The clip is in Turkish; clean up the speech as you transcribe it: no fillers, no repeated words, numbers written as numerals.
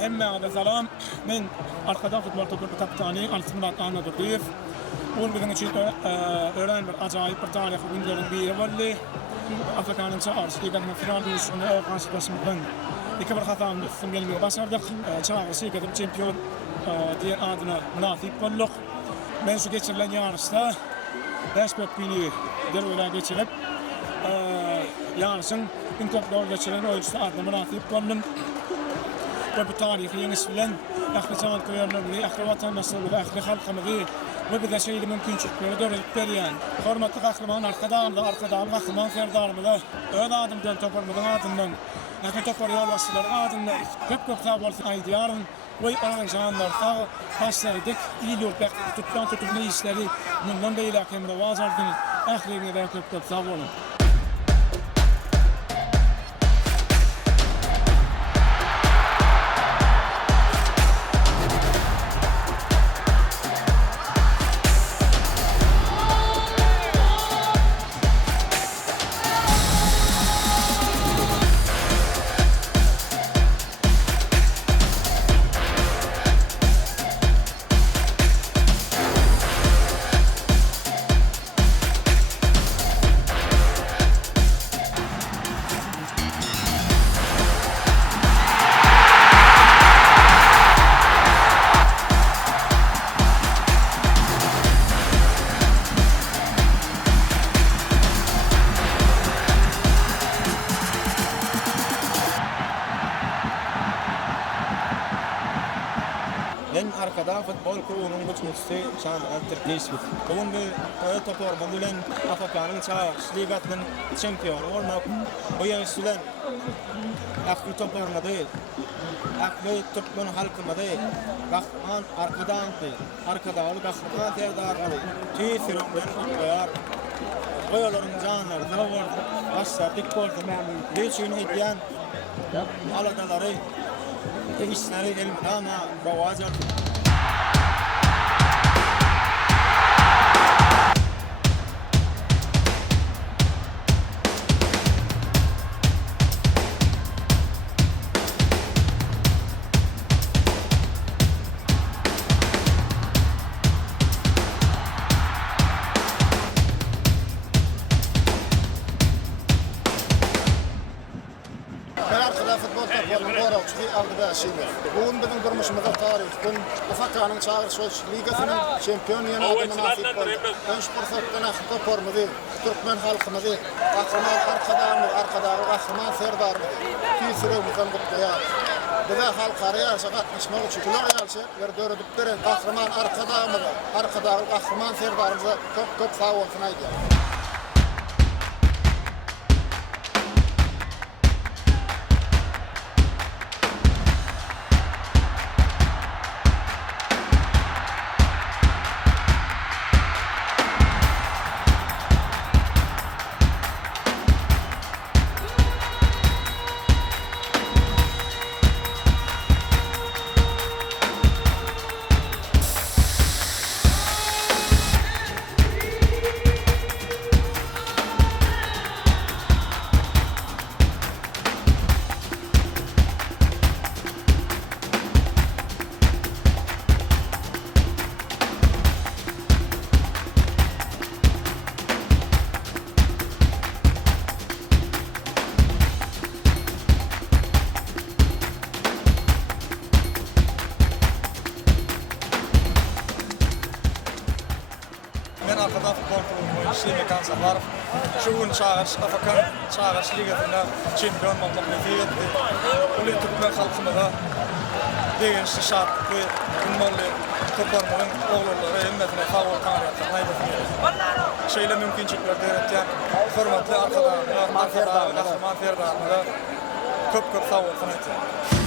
Hemme salam. Men Arkadag futbol topu kaptanı Alsımrat Anadolu'yum. Bu bizim için öğren bir acayip bir tarih günlerin biri Boldy. Afk-Nyň Çagyryş Ykjam final duşunu karşılaşmadan iki bir hatamız gelmeye başardık. Çagyryş Ykjam Çempiony diye adına münasip bolduk. Ben şu geçirilen yarışta 5 bölümü deröyle geçirip yarışın en çok gol geçiren oyuncusu adına münasip boldum. Bu tarihi yeniş bilen Afk-Nyň köýerlerini, Afk vatandaşlarını, Afk halkymyzy ve bir de şeyli mümkünçilikleri dörelip berýän. Hormatly gahryman Arkadag gahryman serdarymyz. Öz adymdan toparmadan adymdan, näme topar ýol başçylar adymdan köp sag bolsun aýdýaryn. Ve oranjanlar sağ başlaryk ýyldyk tutgan tutulma işleri bundan beýle hemde wazardyň. Ähliňe de köp sag bolun. Ben Arkadag futbol klubynyň başçysy Çagyryş. Bugün bu toparma bilen Afk-Nyň Çagyryş Ligasynyň çempiony bolmak bu ýaş bilen Afk toparmady. Afk Türkmen halkymyzy gahryman Arkadagdy. Arkadagly gahryman serdarlary tüýsürüp goýar. Goýalaryň janlary zawar başladyk boldy. Beşini edýän aladalary işleri elimden bavacar. Futbol topu goraçly aldyda şeýle. Bugün bizim durmuşymyza tarih gün Afk-Nyň Çagyryş Ligasynyň Çempiony adyna nasip boldy. Ben şu fursatdan toparmady Türkmen halkymyzy Arkadag gahryman serdarymyzy tüýsürüp gutlaýar. Bize halkara ýaşa gatnaşmak üçin ular ýalşy bir döredip beren gahryman Arkadag gahryman serdarymyza köp sag bolsun aýdýar. Arkadag futbol klubynyň işleme kansalar. Şu gün Çagyryş Afk-Nyň Çagyryş Ligasynyň çempion bolmak näsip etdi. Ulu Türkmen halkymyza degençli şartly ünlü toparmanyň oglary hemmesine sag bolýan aýdypdy. Şeýle mümkinçilikler beretýän hormatly Arkadag gahryman serdarymyza köp sag bolsun aýdypdy.